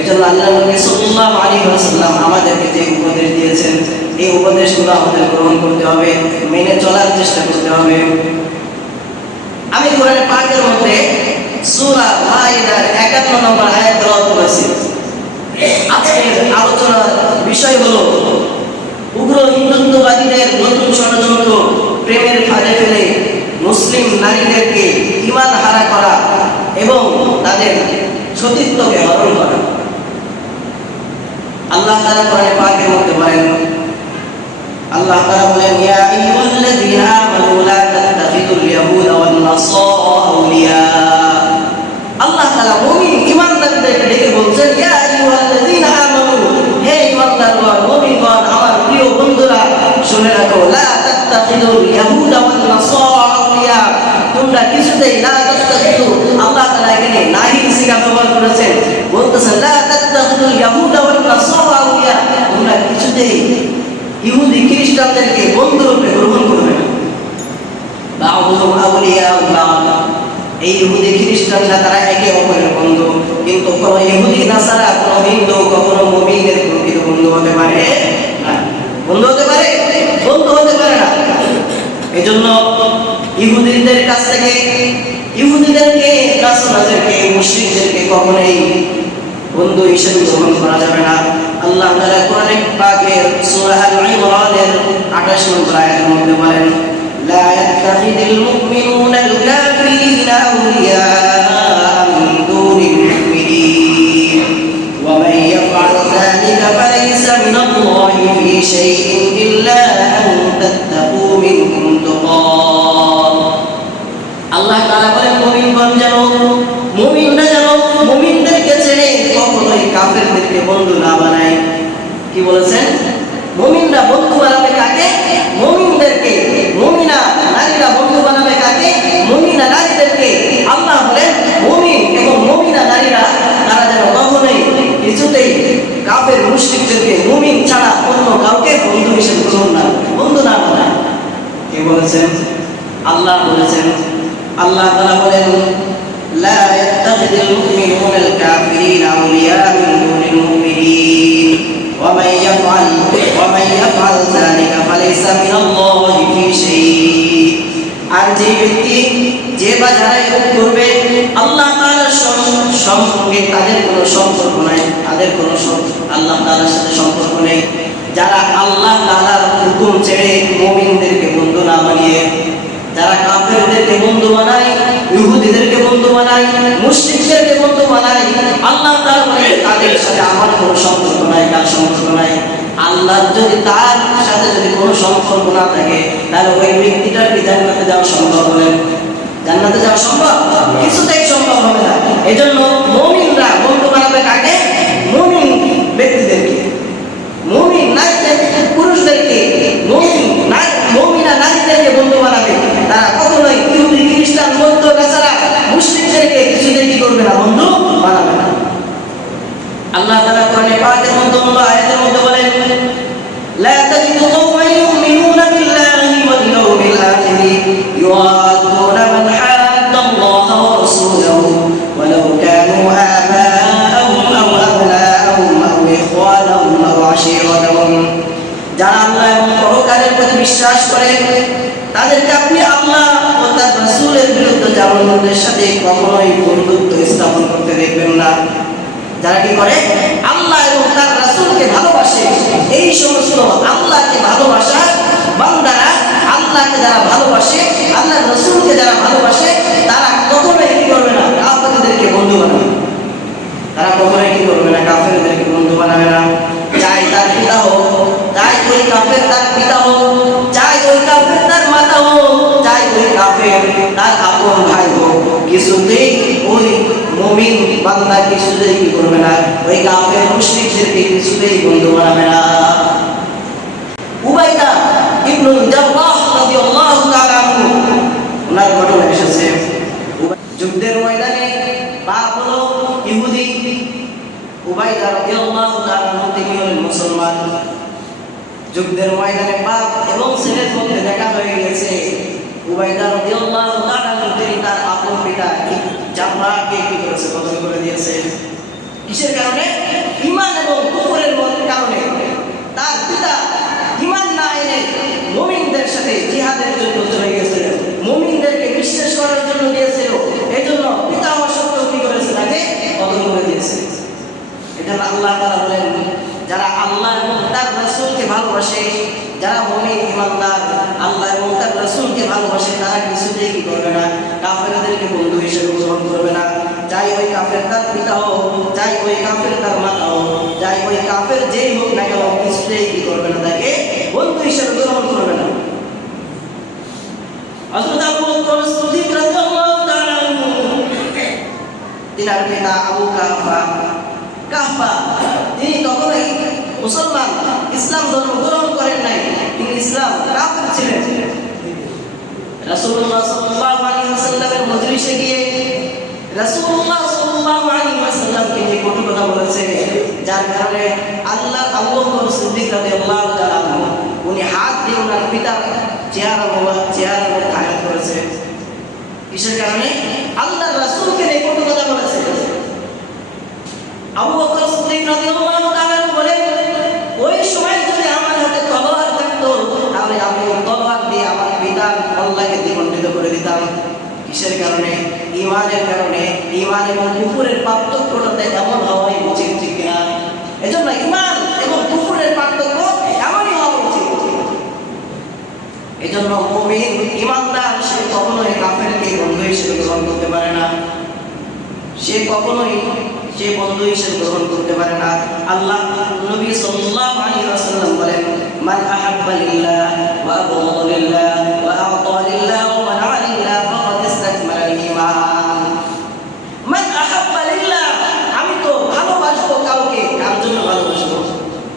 এজন্য আল্লাহ নবী সাল্লাল্লাহু আলাইহি ওয়াসাল্লাম আমাদেরকে যে উপদেশ দিয়েছেন, এই উপদেশগুলো আমাদের গ্রহণ করতে হবে চলার চেষ্টা করতে হবে। আমি কোরআনে পাকের মধ্যে সূরা মাইদার 51 নম্বর আয়াত তেলাওয়াত করেছি। আজকের আলোচনার বিষয় হলো, উগ্র হিন্দুত্ববাদীদের নতুন ষড়যন্ত্র প্রেমের ফাঁদে ফেলে মুসলিম নারীদেরকে ইমান হারা করা এবং তাদের সতীত্বকে হরণ করা। আল্লাহ তাআলা কোরআনে পাকের মধ্যে বলেন, আল্লাহ তাআলা বলেন, ইয়া আইয়ুহাল্লাযীনা আমানু লা তাত্তাখিযুল ইয়াহুদা ওয়ান নাসারা আউলিয়া। আল্লাহ তাআলা মুমিন ঈমানদারদেরকে ডেকে বলছেন, ইয়া আইয়ুহাল্লাযীনা আমানু, হে ঈমানদারগণ, মুমিনগণ, আমার প্রিয় বন্ধুরা, শুনে রাখো, লা তাত্তাখিযুল ইয়াহুদা ওয়ান নাসারা আউলিয়া। তোমরা কিছুতেই লা তাত্তাখিযু আল্লাহ তাআলা এখানে নাহি সিগা ব্যবহার করেছেন, বলতেছেন, লা তাত্তাখিযুল ইয়াহুদা কিছুতেই ইহুদি খ্রিস্টানদেরকে বন্ধুরূপে গ্রহণ করবে। এই ইহুদি খ্রিস্টানরা তারা একে অপরের বন্ধু। কিন্তু কোন ইহুদি নাসারা, কোন হিন্দু, কখনো মুমিনের প্রকৃত বন্ধু হতে পারে বন্ধু হতে পারে? বন্ধু হতে পারে না। এজন্য ইহুদিদের কাছ থেকে, ইহুদিদেরকে, নাসারাদেরকে, মুশরিকদেরকে কখনোই বন্ধু হিসেবে গ্রহণ করা যাবে না। আল্লাহ তাআলা কোরআনে পাকের সূরা আল ইমরানের 28 নম্বর আয়াতের মধ্যে বলেন লা ইয়াত্তাখিযুল মুমিনুনা আল কাফিরিনা আউলিয়া মিন দুনিল মুমিনিন ওয়া মান ইয়াফআল যালিকা ফালাইসা মিনাল্লাহি ফি শাই'ইন কি বলেছেন? মুমিনরা বন্ধু বানাবে কাকে? মুমিনদেরকে। মুমিনা নারীরা বন্ধু বানাবে কাকে? মুমিনা নারীদেরকে। আল্লাহ বলেন, মুমিন এবং মুমিনা নারীরা, তারা যেন কখনোই কিছুতেই কাফের মুশরিকদেরকে মুমিন ছাড়া অন্য কাউকে বন্ধু হিসেবে গ্রহণ না বন্ধু না বানায় কে বলেছেন? আল্লাহ বলেছেন। আল্লাহ তাআলা বলেন মুমিনুনা আল কাফিরিনা আউলিয়া মিন দুনিল মুমিনিন ওয়া মান ইয়াফআল ওয়া মান ইয়াফআল যালিকা ফালাইসা মিনাল্লাহি ফি শাইই আর যে ব্যক্তি যে বা যারা এরকম করবে, আল্লাহ তাআলার সম- সঙ্গে তাদের কোনো সম্পর্ক নাই, তাদের কোনো আল্লাহ তাআলার সাথে সম্পর্ক নেই। যারা আল্লাহ তাআলার হুকুম ছেড়ে মুমিনদেরকে বন্ধু না বানিয়ে যারা কাফেরদেরকে বন্ধু বানায় ইহুদিদেরকে বন্ধু বানায় মুশরিকদেরকে বন্ধু বানায় আল্লাহ তাআলা তাদের সাথে আমার কোনো সম্পর্ক নাই তার সম্পর্ক নাই। আল্লাহ যদি তার সাথে যদি কোনো সম্পর্ক না থাকে তাহলে ওই ব্যক্তিটার কি জান্নাতে যাওয়া সম্ভব বলেন জান্নাতে যাওয়া সম্ভব? কিছুতেই সম্ভব হবে না। এজন্য মুমিনরা বন্ধু বানাবে কাকে মুমিন জামানদের সাথে কখনোই বন্ধুত্ব স্থাপন করতে দেখবেন না। যারা কি করে? আল্লাহ এবং তার রাসূলকে ভালোবাসে। এই সমস্ত আল্লাহকে ভালোবাসা বান্দারা আল্লাহকে যারা ভালোবাসে, আল্লাহর রাসূলকে যারা ভালোবাসে, তারা কখনোই কি করবে না? কাফেরদেরকে বন্ধু বানাবে। তারা কখনোই কি করবে না? কাফেরদেরকে বন্ধু বানাবে না চাই তার পিতা হোক চাই ওই কাফের তার পিতা হোক চাই ওই কাফের তার মাতা হোক চাই ওই কাফের তার আপন ভাই হোক কিছুতেই ওই মুমিন বান্দা কিছুতেই কি করবে না? ওই কাফের মুশরিকদেরকে কিছুতেই বন্ধু বানাবে না? উবাইদা ইবনুল জাওয়াহ রাদিয়াল্লাহু তাআলা আনহু, ওনার ঘটনা এসেছে। যুদ্ধের ময়দানে বাপ হলো ইহুদি। উবাইদা রাদিয়াল্লাহু তাআলা আনহু তিনি হলেন মুসলমান। যুদ্ধের ময়দানে বাপ এবং ছেলের মধ্যে দেখা হয়ে গেছে। উবাইদা রাদিয়াল্লাহু তাআলা তার পিতা জামরাকে কি করেছে কতল করে দিয়েছে? কিসের কারণে? ইমান এবং কুফরের মত- কারণে। তার পিতা ইমান না এনে মুমিনদের সাথে জিহাদের জন্য চলে গেছিল। মুমিনদেরকে বিশ্বাস করার জন্য দিয়েছিল। এই জন্য পিতা সত্ত্বেও কি করেছে? তাকে বদল করে দিয়েছে। এটা আল্লাহ তারা বলেন, যারা আল্লাহ এবং তার রাসূলকে ভালোবাসে যারা মনে ইমানদার আল্লাহ এবং তার রাসূলকে ভালোবাসে, তারা কিছুতেই কি করবে না? কাফেরদেরকে বন্ধু হিসেবে গ্রহণ করবে না। চাই ওই কাফের তার পিতা হোক চাই ওই কাফের তার মাতা হোক চাই ওই কাফের যেই হোক না কেন, কিছুতেই কি করবে না? তাকে বন্ধু হিসেবে গ্রহণ করবে না। তিনি তখনই মুসলমান। ইসলাম ধর্ম গ্রহণ করেন নাই, তিনি ইসলাম কাফের ছিলেন। রাসূলুল্লাহ সাল্লাল্লাহু আলাইহি ওয়াসাল্লামের মজলিসে গিয়ে রাসূলুল্লাহ সাল্লাল্লাহু আলাইহি ওয়াসাল্লামকে নিয়ে কটু কথা বলেছে যার কারণে আল্লাহ বকর সিদ্দিক রাদিয়াল্লাহু তাআলা উনি হাত দিয়ে ওনার পিতার চেহারা মোবারক চেহারা আঘাত করেছে কিসের কারণে? আল্লাহর রাসূলকে নিয়ে কটু কথা বলেছে আবু বকর সিদ্দিক রাদিয়াল্লাহু তাআলা বলেন ওই সময় যদি আমার হাতে তলোয়ার থাকতো তাহলে আমি ওই তলোয়ার দিয়ে আমার পিতার কল্লাকে দ্বিখণ্ডিত করে দিতাম কিসের কারণে? ইমানের কারণে? ইমান এবং কুফুরের পার্থক্যটা এমন হওয়াই উচিত ঠিক কিনা? এজন্য ইমান এবং কুফুরের পার্থক্য এমনই হওয়া উচিত এজন্য মুমিন ইমানদার সে কখনোই কাফেরকে বন্ধু হিসেবে গ্রহণ করতে পারে না। সে কখনোই সে বন্ধু হিসেবে গ্রহণ করতে পারে না। আল্লাহ নবী সাল্লাল্লাহু আলাইহি ওয়াসাল্লাম বলেন, মান আহাব্বা লিল্লাহ ওয়া আবghada লিল্লাহ ওয়া আ'তা লিল্লাহ ওয়া মানা'a লিল্লাহ ফাকাদ ইসতাকমালা ঈমান মান আহাব্বা লিল্লাহ আমি তো ভালোবাসবো কাউকে কার জন্য ভালোবাসবো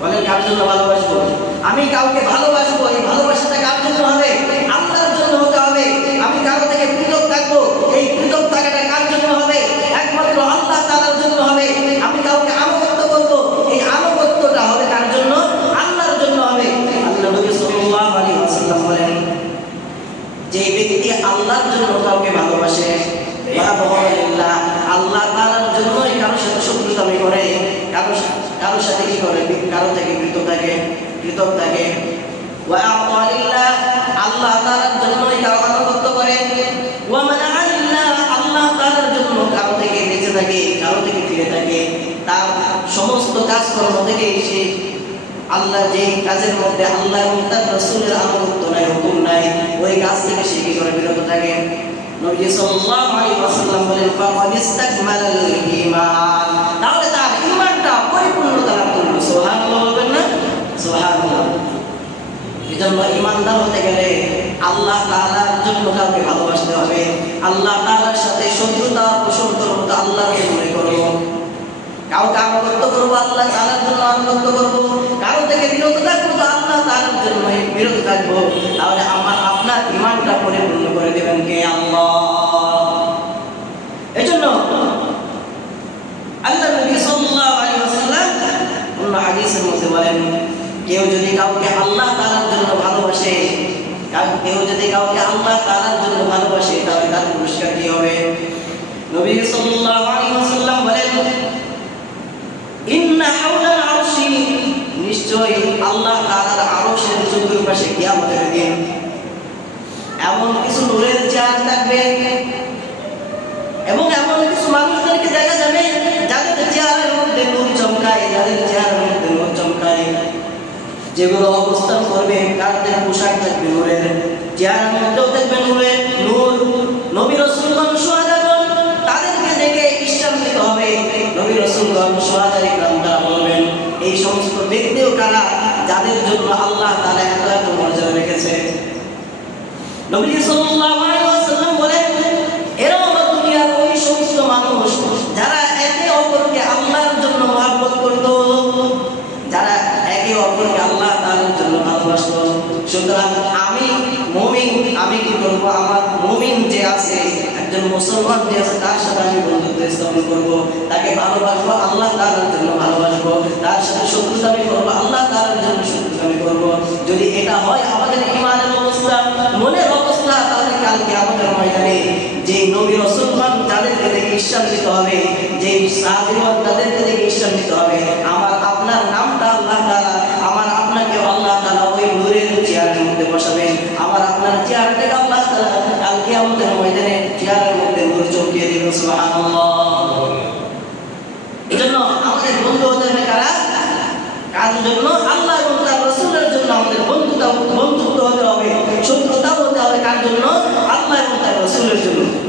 বলেন কার জন্য ভালোবাসবো আমি কাউকে ভালোবাসবো, এই ভালোবাসাটা কার জন্য হবে আল্লাহর জন্য হতে হবে। আমি কারও থেকে পৃথক থাকব, এই পৃথক থাকাটা কার জন্য হবে? একমাত্র আল্লাহ তাআলার জন্য হবে। আমি কাউকে আনুগত্য করব, এই আনুগত্যটা হবে কার জন্য? আল্লাহর জন্য হবে। বলেন, যে ব্যক্তি আল্লাহর জন্য কাউকে ভালোবাসে আল্লাহ তাআলার জন্যই কারোর সাথে শত্রুতামি করে, কারও কারোর সাথে কি করে? কারও থেকে পৃথক থাকে। পৃথক থাকে আল্লাহ তাআলার জন্যই কারও আনুগত্য করে। আল্লাহ তাআলার জন্য কারও থেকে বেঁচে থাকে, কারও থেকে ফিরে থাকে। তার সমস্ত কাজকর্ম থেকে সে আল্লাহ যে কাজের মধ্যে আল্লাহ এবং তার রাসূলের আনুগত্য নাই, হুকুম নাই, ওই কাজ থেকে সে কি করে বিরত থাকে? নবী সাল্লাল্লাহু আলাইহি ওয়াসাল্লাম বলেন ফাকাদ ইস্তাকমালাল ঈমান তাহলে তার ঈমানটা পরিপূর্ণতা লাভ করল সুবহানাল্লাহ বলবেন না সুবহানাল্লাহ এজন্য ইমানদার হতে গেলে আল্লাহ তাআলার জন্য কাউকে ভালোবাসতে হবে। আল্লাহ তাআলার সাথে শত্রুতা পোষণ করব তো আল্লাহর জন্যই করব। কাউকে আনুগত্য করব, আল্লাহ তাআলার জন্য আনুগত্য করব। কারও থেকে বিরত থাকব তো আল্লাহ তাআলার জন্য বিরত থাকব। তাহলে আমার আপনার ইমানটা পরিপূর্ণ করে দেবেন কে আল্লাহ? আল্লাহ নবী সাল্লাল্লাহু আলাইহি ওয়াসাল্লাম অন্য হাদিসের মধ্যে বলেন কেউ যদি কাউকে আল্লাহ তাআলার জন্য ভালোবাসে, কেউ যদি কাউকে আল্লাহ তাআলার জন্য ভালোবাসে, তাহলে তার পুরস্কার কি হবে? নবী সাল্লাল্লাহু আলাইহি ওয়াসাল্লাম বলেন, ইন্না হাওলাল আরশি নিশ্চয়ই আল্লাহ তাআলার আরশের চতুর্পাশে কিয়ামতের দিন। এমন কিছু নূরের চেয়ার থাকবে, এবং এমন কিছু মানুষদেরকে দেখা যাবে যাদের চেয়ারের মধ্যে নূর চমকায়, যাদের চেয়ারের মধ্যে নূর চমকায়। যেগুলো অবস্থান করবে তাদের পোশাক থাকবে নূরের। চেয়ারের মধ্যেও থাকবে নূরের নূর। নবী রসুলগণ, সোহাদাগণ, তাদেরকে দেখে ইষ্টান্বিত হবে। নবী রসুলগণ সোহাদারি তারা বলবেন, এই সমস্ত ব্যক্তিও কারা? যাদের জন্য আল্লাহ তারা এত এত মর্যাদা রেখেছে। নবী সাল্লাল্লাহু আলাইহি মুসলমান যে আছে, তার সাথে আমি বন্ধুত্ব স্থাপন করব, তাকে ভালোবাসবো, আল্লাহ তাআলার জন্য ভালোবাসবো, তার সাথে শত্রুতামি করব, আল্লাহ তাআলার জন্য শত্রুতামি করব। যদি এটা হয়, আমাদের ইমানের অবস্থা, মনের অবস্থা, তাহলে কালকে আমাদের ময়দানে যে নবী রসুলমান যাদেরকে দেখি ঈর্ষান্বিত হবে যে সাহাবিগণ তাদেরকে দেখে ঈর্ষান্বিত হবে, আমার আপনার নামটা বলুন সুবহানাল্লাহ। এজন্য আমাদের বন্ধু হতে বন্ধুতা বন্ধুত্ব হতে হবে শত্রুতা হতে হবে কার জন্য? আল্লাহ এবং তার রাসূলের জন্য।